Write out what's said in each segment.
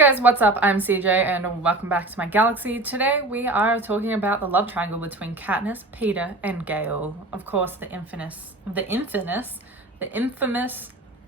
guys, what's up? I'm CJ and welcome back to my galaxy. Today we are talking about the love triangle between Katniss, Peeta, and Gale. Of course, the infamous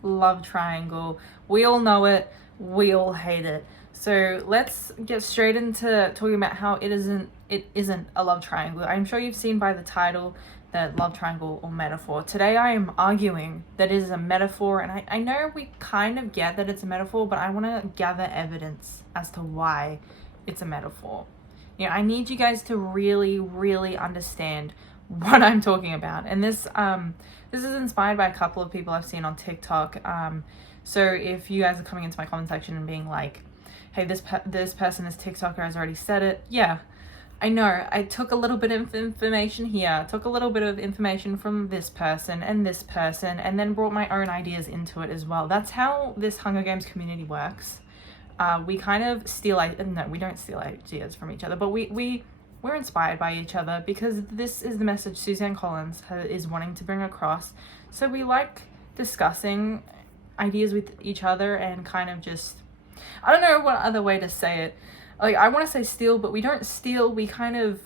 love triangle. We all know it, we all hate it. So let's get straight into talking about how it isn't a love triangle. I'm sure you've seen by the title that love triangle or metaphor. Today I am arguing that it is a metaphor, and I know we kind of get that it's a metaphor, but I want to gather evidence as to why it's a metaphor. You know, I need you guys to really understand what I'm talking about. And this is inspired by a couple of people I've seen on TikTok. So if you guys are coming into my comment section and being like, hey, this person, this TikToker has already said it, yeah, I know, I took a little bit of information here, took a little bit of information from this person, and then brought my own ideas into it as well. That's how this Hunger Games community works. We kind of we don't steal ideas from each other, but we're inspired by each other because this is the message Suzanne Collins is wanting to bring across. So we like discussing ideas with each other and kind of just, I don't know what other way to say it. Like, I want to say steal, but we don't steal. We kind of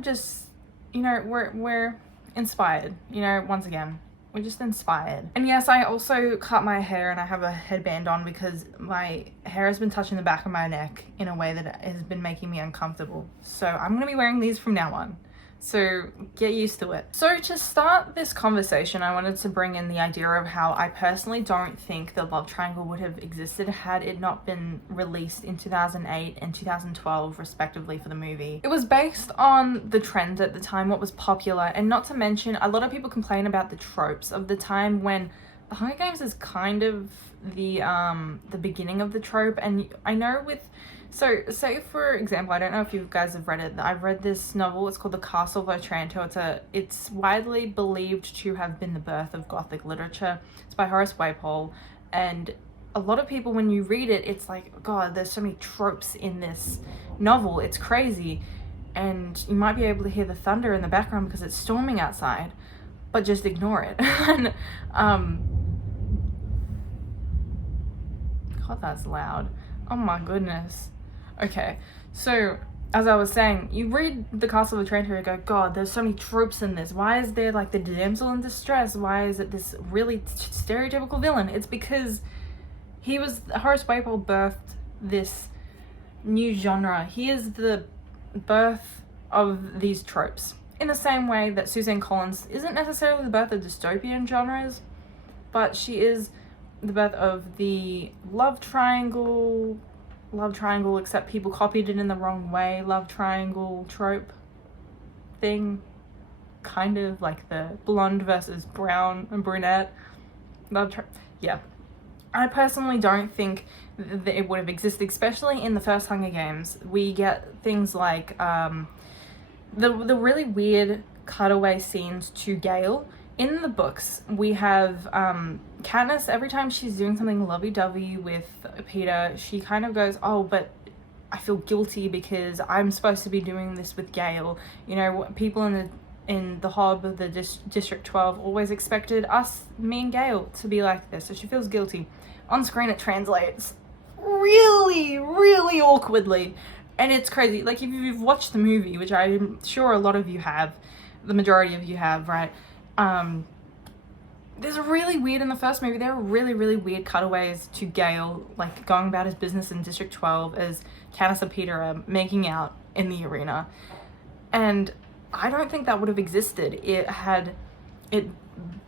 just, you know, we're inspired, you know, once again, we're just inspired. And yes, I also cut my hair and I have a headband on because my hair has been touching the back of my neck in a way that has been making me uncomfortable. So I'm going to be wearing these from now on. So get used to it. So to start this conversation, I wanted to bring in the idea of how I personally don't think the love triangle would have existed had it not been released in 2008 and 2012 respectively for the movie. It was based on the trend at the time, what was popular, and not to mention a lot of people complain about the tropes of the time when the Hunger Games is kind of the beginning of the trope. And I know with, so say for example, I don't know if you guys have read it, I've read this novel, it's called The Castle of Otranto. It's widely believed to have been the birth of Gothic literature. It's by Horace Walpole, and a lot of people, when you read it, it's like, God, there's so many tropes in this novel, it's crazy. And you might be able to hear the thunder in the background because it's storming outside, but just ignore it. And God, that's loud. Oh my goodness. Okay, so as I was saying, you read The Castle of Otranto and go, God, there's so many tropes in this. Why is there like the damsel in distress? Why is it this really stereotypical villain? It's because Horace Walpole birthed this new genre. He is the birth of these tropes. In the same way that Suzanne Collins isn't necessarily the birth of dystopian genres, but she is the birth of the love triangle, except people copied it in the wrong way, love triangle trope thing, kind of like the blonde versus brown and brunette yeah. I personally don't think that it would have existed, especially in the first Hunger Games. We get things like the really weird cutaway scenes to Gale. In the books, we have Katniss, every time she's doing something lovey-dovey with Peeta, she kind of goes, oh, but I feel guilty because I'm supposed to be doing this with Gale. You know, people in the Hob, the District 12, always expected me and Gale to be like this, so she feels guilty. On screen, it translates really awkwardly, and it's crazy. Like, if you've watched the movie, which I'm sure a lot of you have, the majority of you have, right? There's really weird in the first movie, there are really weird cutaways to Gale, like going about his business in District 12 as Katniss and Peeta are making out in the arena. And I don't think that would have existed had it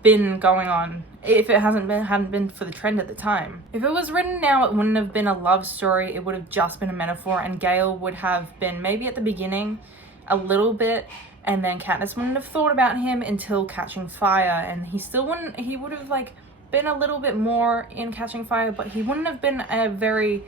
been going on, if it hadn't been for the trend at the time. If it was written now, it wouldn't have been a love story, it would have just been a metaphor, and Gale would have been maybe at the beginning a little bit, and then Katniss wouldn't have thought about him until Catching Fire, and he would have like been a little bit more in Catching Fire, but he wouldn't have been a very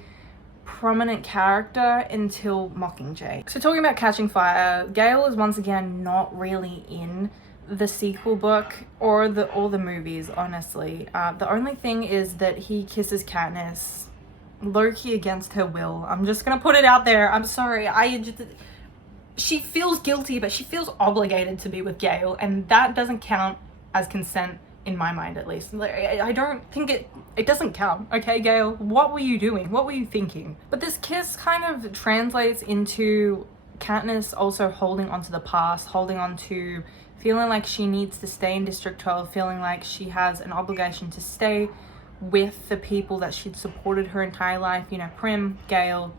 prominent character until Mockingjay. So talking about Catching Fire, Gale is once again not really in the sequel book or the movies, honestly. The only thing is that he kisses Katniss low-key against her will. I'm just gonna put it out there. I'm sorry. She feels guilty, but she feels obligated to be with Gale, and that doesn't count as consent in my mind at least. Like, I don't think it doesn't count. Okay, Gale, what were you doing? What were you thinking? But this kiss kind of translates into Katniss also holding on to the past, holding on to feeling like she needs to stay in District 12, feeling like she has an obligation to stay with the people that she'd supported her entire life, you know, Prim, Gale,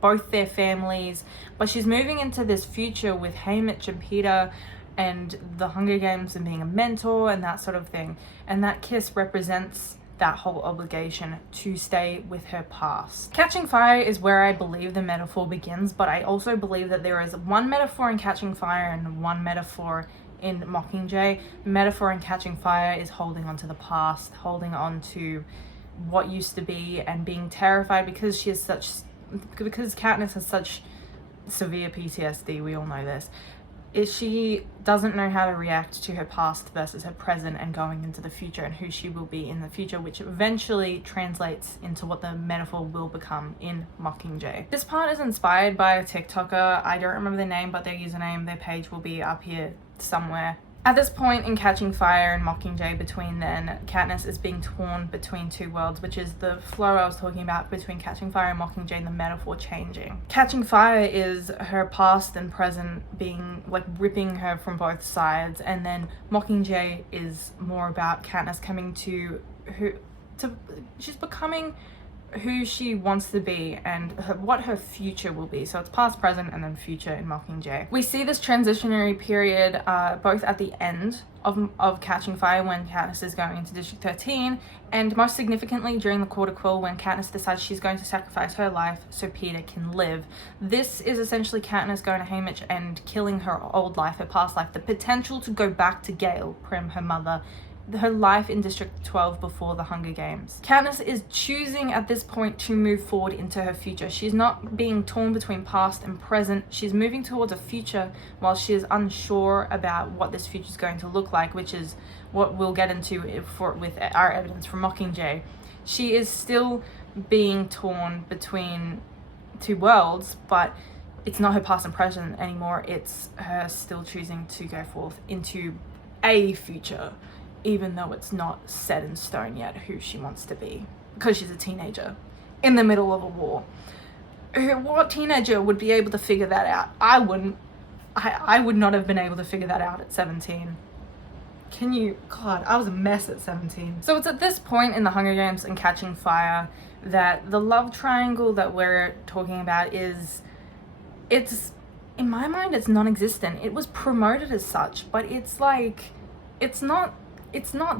both their families. But she's moving into this future with Haymitch and Peeta and the Hunger Games and being a mentor and that sort of thing. And that kiss represents that whole obligation to stay with her past. Catching Fire is where I believe the metaphor begins, but I also believe that there is one metaphor in Catching Fire and one metaphor in Mockingjay. The metaphor in Catching Fire is holding on to the past, holding on to what used to be, and being terrified because Katniss has such severe PTSD, we all know this. She doesn't know how to react to her past versus her present and going into the future and who she will be in the future, which eventually translates into what the metaphor will become in Mockingjay. This part is inspired by a TikToker. I don't remember their name, but their username, their page will be up here somewhere. At this point in Catching Fire and Mockingjay, between then, Katniss is being torn between two worlds, which is the flow I was talking about between Catching Fire and Mockingjay and the metaphor changing. Catching Fire is her past and present being, like, ripping her from both sides, and then Mockingjay is more about Katniss coming she's becoming who she wants to be and what her future will be. So it's past, present, and then future in Mockingjay. We see this transitionary period both at the end of Catching Fire, when Katniss is going into District 13, and most significantly during the Quarter Quill, when Katniss decides she's going to sacrifice her life so Peeta can live. This is essentially Katniss going to Haymitch and killing her old life, her past life, the potential to go back to Gale, Prim, her mother, her life in District 12 before the Hunger Games. Katniss is choosing at this point to move forward into her future. She's not being torn between past and present. She's moving towards a future while she is unsure about what this future is going to look like, which is what we'll get into with our evidence from Mockingjay. She is still being torn between two worlds, but it's not her past and present anymore. It's her still choosing to go forth into a future, even though it's not set in stone yet who she wants to be, because she's a teenager in the middle of a war. What teenager would be able to figure that out? I wouldn't. I would not have been able to figure that out at 17. Can you? God, I was a mess at 17. So it's at this point in the Hunger Games and Catching Fire that the love triangle that we're talking about it's, in my mind, it's non-existent. It was promoted as such, but it's like, it's not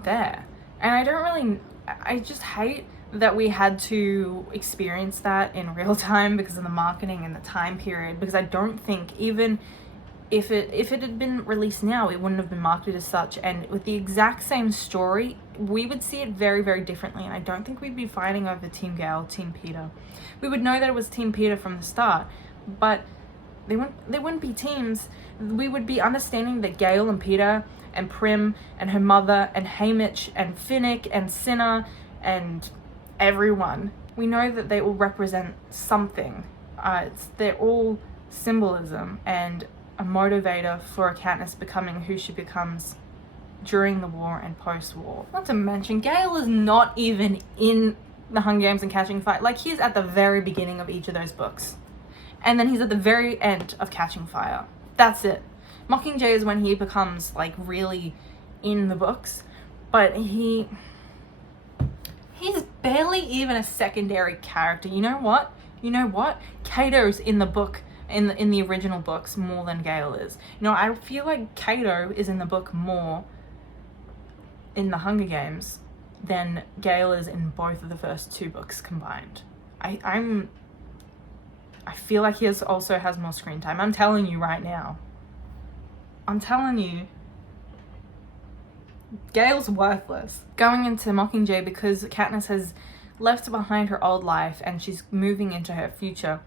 there. And I just hate that we had to experience that in real time because of the marketing and the time period, because I don't think, even if it had been released now, it wouldn't have been marketed as such, and with the exact same story, we would see it very, very differently. And I don't think we'd be fighting over Team Gale, Team Peeta. We would know that it was Team Peeta from the start, but they wouldn't be teams. We would be understanding that Gale and Peeta and Prim and her mother and Haymitch and Finnick and Cinna and everyone, we know that they all represent something. They're all symbolism and a motivator for Katniss becoming who she becomes during the war and post-war. Not to mention, Gale is not even in the Hunger Games and Catching Fire. Like, he's at the very beginning of each of those books, and then he's at the very end of Catching Fire. That's it. Mockingjay is when he becomes, like, really in the books, but he's barely even a secondary character. You know what? Cato's in the book, in the original books, more than Gale is. You know, I feel like Cato is in the book more in the Hunger Games than Gale is in both of the first two books combined. I feel like he also has more screen time. I'm telling you right now. I'm telling you, Gale's worthless. Going into Mockingjay, because Katniss has left behind her old life and she's moving into her future,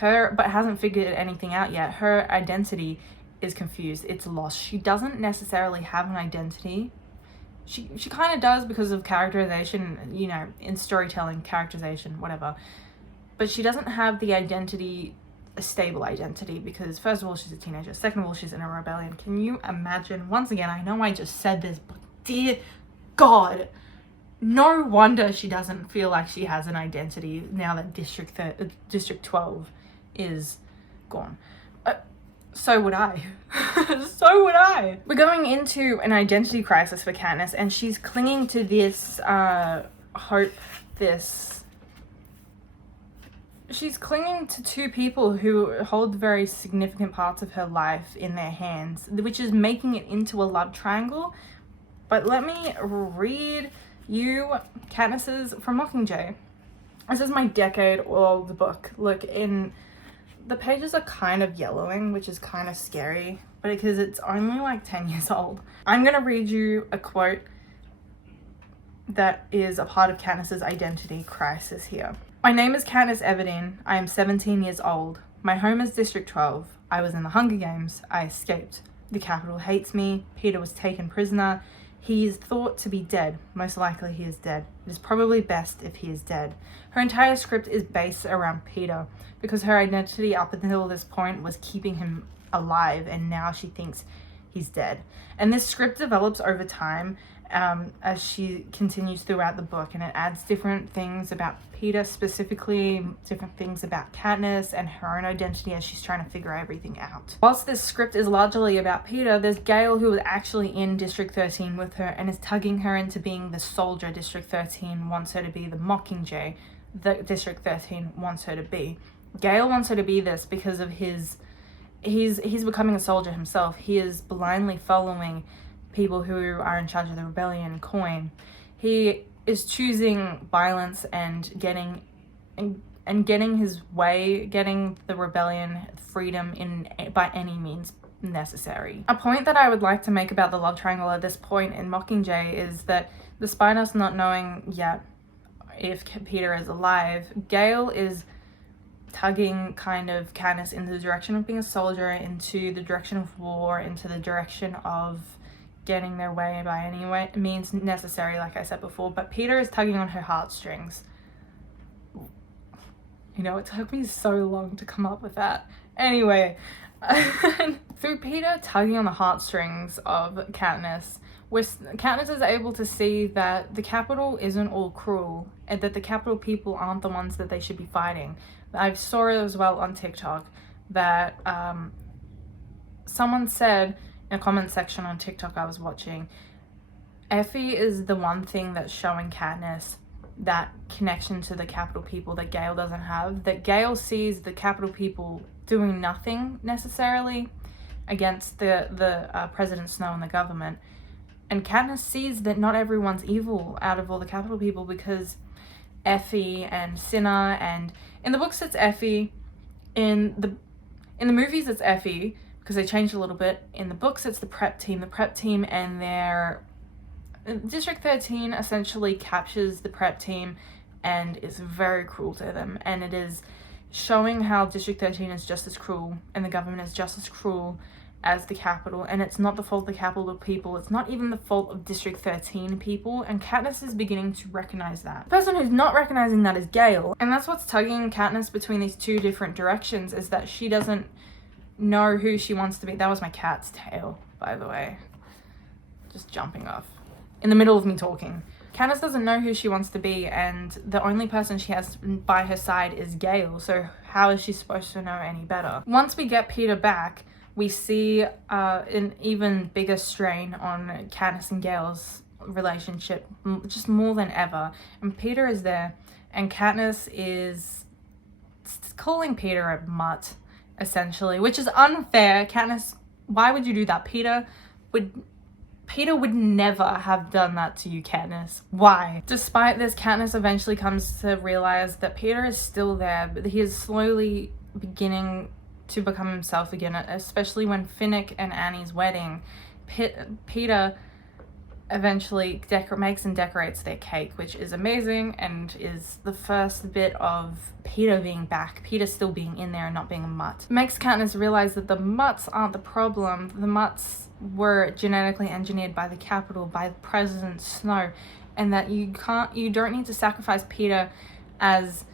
but hasn't figured anything out yet. Her identity is confused. It's lost. She doesn't necessarily have an identity. She kind of does because of characterization, you know, in storytelling, characterization, whatever. But she doesn't have the identity, a stable identity, because first of all, she's a teenager. Second of all, she's in a rebellion. Can you imagine? Once again, I know I just said this, but dear God, no wonder she doesn't feel like she has an identity now that District 12 is gone. So would I. So would I. We're going into an identity crisis for Katniss, and she's clinging to this hope, she's clinging to two people who hold very significant parts of her life in their hands, which is making it into a love triangle. But let me read you Katniss's from Mockingjay. This is my decade-old book. Look, the pages are kind of yellowing, which is kind of scary, but because it's only like 10 years old. I'm gonna read you a quote that is a part of Katniss's identity crisis here. My name is Katniss Everdeen. I am 17 years old. My home is District 12. I was in the Hunger Games. I escaped. The Capitol hates me. Peeta was taken prisoner. He is thought to be dead. Most likely he is dead. It is probably best if he is dead. Her entire script is based around Peeta because her identity up until this point was keeping him alive, and now she thinks he's dead. And this script develops over time as she continues throughout the book, and it adds different things about Peeta specifically, different things about Katniss and her own identity as she's trying to figure everything out. Whilst this script is largely about Peeta, there's Gale, who is actually in District 13 with her and is tugging her into being the soldier District 13 wants her to be, the Mockingjay that District 13 wants her to be. Gale wants her to be this because of he's becoming a soldier himself. He is blindly following people who are in charge of the rebellion coin. He is choosing violence and getting his way, getting the rebellion freedom by any means necessary. A point that I would like to make about the love triangle at this point in Mockingjay is that despite us not knowing yet if Peeta is alive, Gale is tugging kind of Katniss into the direction of being a soldier, into the direction of war, into the direction of getting their way by any means necessary, like I said before. But Peeta is tugging on her heartstrings. You know, it took me so long to come up with that. Anyway, through Peeta tugging on the heartstrings of Katniss, Katniss is able to see that the Capitol isn't all cruel, and that the Capitol people aren't the ones that they should be fighting. I saw it as well on TikTok that someone said in a comment section on TikTok I was watching, Effie is the one thing that's showing Katniss that connection to the Capitol people that Gale doesn't have. That Gale sees the Capitol people doing nothing necessarily against the President Snow and the government. And Katniss sees that not everyone's evil out of all the Capitol people, because Effie and Cinna, and in the books it's Effie, in the movies it's Effie, because they changed a little bit. In the books it's the prep team and their District 13 essentially captures the prep team and is very cruel to them, and it is showing how District 13 is just as cruel and the government is just as cruel as the Capitol, and it's not the fault of the Capitol people, it's not even the fault of District 13 people, and Katniss is beginning to recognize that. The person who's not recognizing that is Gale, and that's what's tugging Katniss between these two different directions, is that she doesn't know who she wants to be. That was my cat's tail, by the way, just jumping off in the middle of me talking. Katniss doesn't know who she wants to be, and the only person she has by her side is Gale, so how is she supposed to know any better? Once we get Peeta back, we see an even bigger strain on Katniss and Gale's relationship, just more than ever. And Peeta is there, and Katniss is calling Peeta a mutt, essentially, which is unfair. Katniss, why would you do that? Peeta would never have done that to you, Katniss. Why? Despite this, Katniss eventually comes to realize that Peeta is still there, but he is slowly beginning to become himself again, especially when Finnick and Annie's wedding. Peeta eventually makes and decorates their cake, which is amazing and is the first bit of Peeta being back, Peeta still being in there and not being a mutt. It makes Katniss realize that the mutts aren't the problem. The mutts were genetically engineered by the Capitol, by President Snow, and that you don't need to sacrifice Peeta as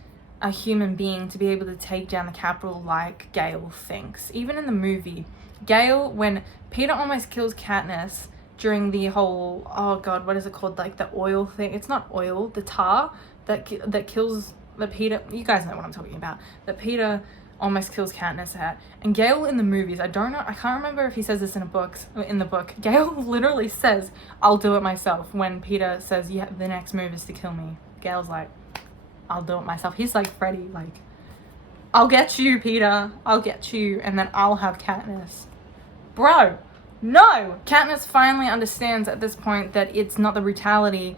a human being to be able to take down the Capitol like Gale thinks. Even in the movie, Gale, when Peeta almost kills Katniss, during the whole, oh god, what is it called, like the oil thing, it's not oil, the tar that kills the Peeta, you guys know what I'm talking about, that Peeta almost kills Katniss at. And Gale in the movies, I can't remember if he says this in the book, Gale literally says, I'll do it myself, when Peeta says, yeah, the next move is to kill me. Gale's like, I'll do it myself. He's like Freddy, like, I'll get you, Peeta, I'll get you, and then I'll have Katniss. Bro, no! Katniss finally understands at this point that it's not the brutality,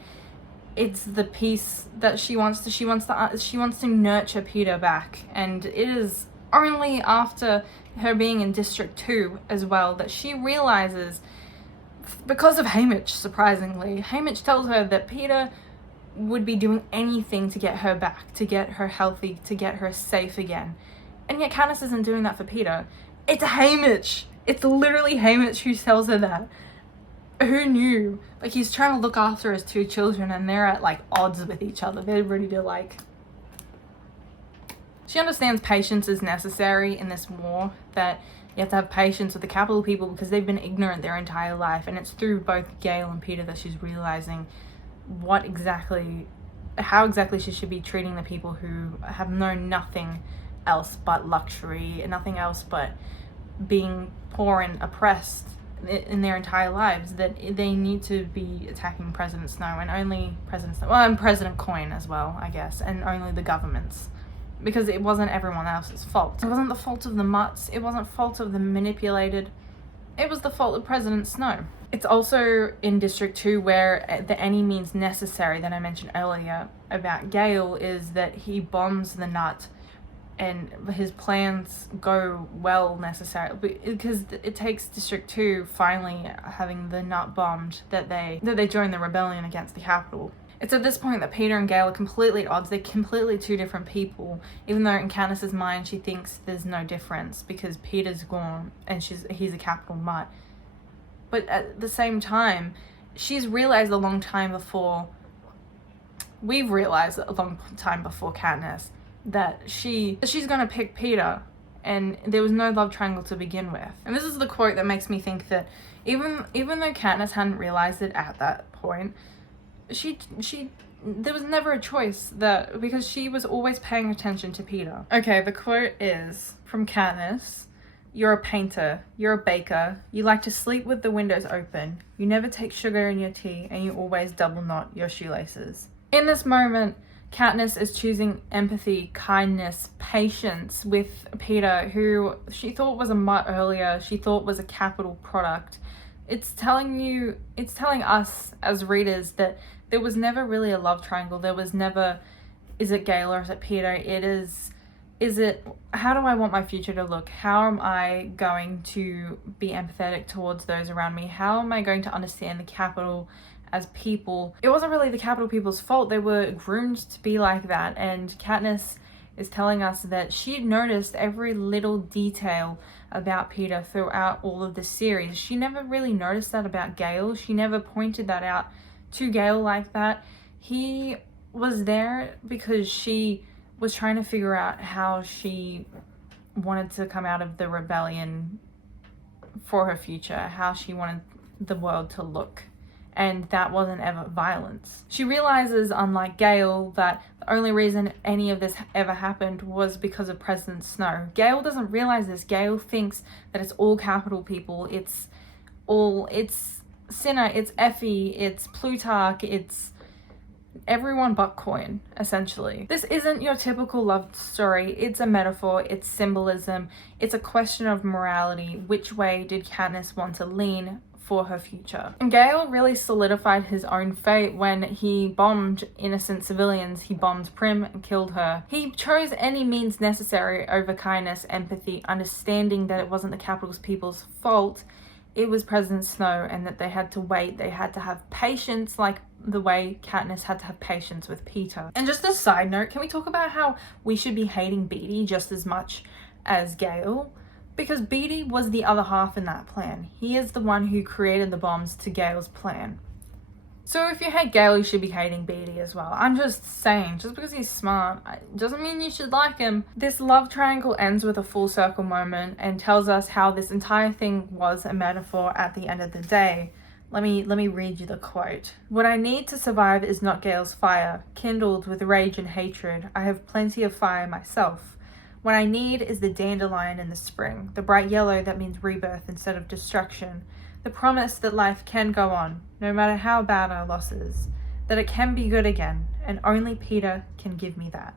it's the peace that she wants to nurture Peeta back. And it is only after her being in District 2 as well that she realizes, because of Haymitch, surprisingly, Haymitch tells her that Peeta would be doing anything to get her back, to get her healthy, to get her safe again. And yet Katniss isn't doing that for Peeta. It's Haymitch! It's literally Haymitch who tells her that. Who knew? Like, he's trying to look after his two children and they're at, like, odds with each other. They're ready to, like... She understands patience is necessary in this war, that you have to have patience with the capital people because they've been ignorant their entire life. And it's through both Gale and Peeta that she's realizing how exactly she should be treating the people who have known nothing else but luxury and nothing else but being poor and oppressed in their entire lives, that they need to be attacking President Snow, and only President Snow, well, and President Coin as well, I guess, and only the governments, because it wasn't everyone else's fault. It wasn't the fault of the mutts, it wasn't fault of the manipulated, it was the fault of President Snow. It's also in District 2 where the any means necessary that I mentioned earlier about Gale is that he bombs the nut, and his plans go well necessarily, because it takes District 2 finally having the nut bombed that they join the rebellion against the capital. It's at this point that Peeta and Gale are completely at odds. They're completely two different people, even though in Katniss's mind she thinks there's no difference because Peeta's gone and he's a capital mutt. But at the same time, she's realized a long time before, we've realized a long time before Katniss, that she's gonna pick Peeta, and there was no love triangle to begin with. And this is the quote that makes me think that even though Katniss hadn't realized it at that point, there was never a choice, that because she was always paying attention to Peeta. Okay, the quote is from Katniss. You're a painter, you're a baker, you like to sleep with the windows open, you never take sugar in your tea, and you always double knot your shoelaces. In this moment, Katniss is choosing empathy, kindness, patience with Peeta, who she thought was a mutt earlier, she thought was a capital product. It's telling us as readers that there was never really a love triangle. There was never, is it Gale or is it Peeta? Is it, how do I want my future to look? How am I going to be empathetic towards those around me? How am I going to understand the capital as people? It wasn't really the capital people's fault. They were groomed to be like that. And Katniss is telling us that she noticed every little detail about Peeta throughout all of the series. She never really noticed that about Gale. She never pointed that out to Gale like that. He was there because she was trying to figure out how she wanted to come out of the rebellion for her future, how she wanted the world to look. And that wasn't ever violence. She realizes, unlike Gale, that the only reason any of this ever happened was because of President Snow. Gale doesn't realize this. Gale thinks that it's all capital people. It's Cinna, it's Effie, it's Plutarch, it's everyone but Coin, essentially. This isn't your typical love story. It's a metaphor, it's symbolism, it's a question of morality. Which way did Katniss want to lean for her future? And Gale really solidified his own fate when he bombed innocent civilians. He bombed Prim and killed her. He chose any means necessary over kindness, empathy, understanding that it wasn't the capital's people's fault. It was President Snow, and that they had to wait. They had to have patience, like the way Katniss had to have patience with Peeta. And just a side note, can we talk about how we should be hating Beetee just as much as Gale? Because Beetee was the other half in that plan. He is the one who created the bombs to Gale's plan. So if you hate Gale, you should be hating Beetee as well. I'm just saying, just because he's smart, doesn't mean you should like him. This love triangle ends with a full circle moment and tells us how this entire thing was a metaphor at the end of the day. Let me read you the quote. "What I need to survive is not Gale's fire, kindled with rage and hatred. I have plenty of fire myself. What I need is the dandelion in the spring, the bright yellow that means rebirth instead of destruction, the promise that life can go on, no matter how bad our losses, that it can be good again, and only Peeta can give me that."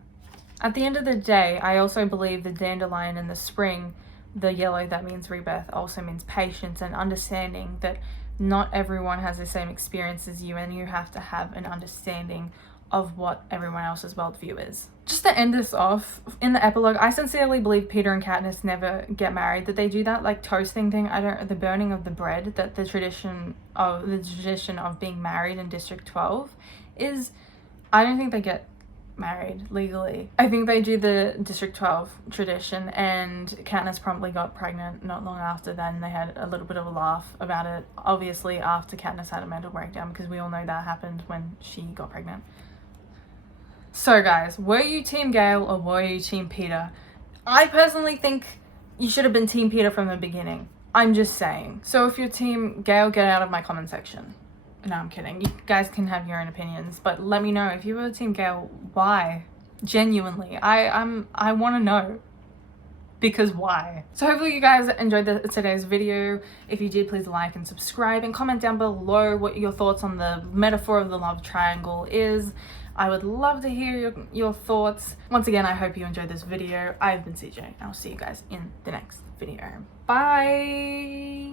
At the end of the day, I also believe the dandelion in the spring, the yellow that means rebirth, also means patience and understanding that not everyone has the same experience as you, and you have to have an understanding of what everyone else's worldview is. Just to end this off, in the epilogue, I sincerely believe Peeta and Katniss never get married, that they do that like toasting thing, the burning of the bread, that the tradition of being married in District 12 is, I don't think they get married legally. I think they do the District 12 tradition, and Katniss promptly got pregnant not long after that, and they had a little bit of a laugh about it, obviously after Katniss had a mental breakdown, because we all know that happened when she got pregnant. So guys, were you Team Gale or were you Team Peeta? I personally think you should have been Team Peeta from the beginning. I'm just saying. So if you're Team Gale, get out of my comment section. No, I'm kidding. You guys can have your own opinions, but let me know if you were Team Gale, why? Genuinely, I want to know, because why? So hopefully you guys enjoyed today's video. If you did, please like and subscribe, and comment down below what your thoughts on the metaphor of the love triangle is. I would love to hear your thoughts. Once again, I hope you enjoyed this video. I've been CJ, and I'll see you guys in the next video. Bye!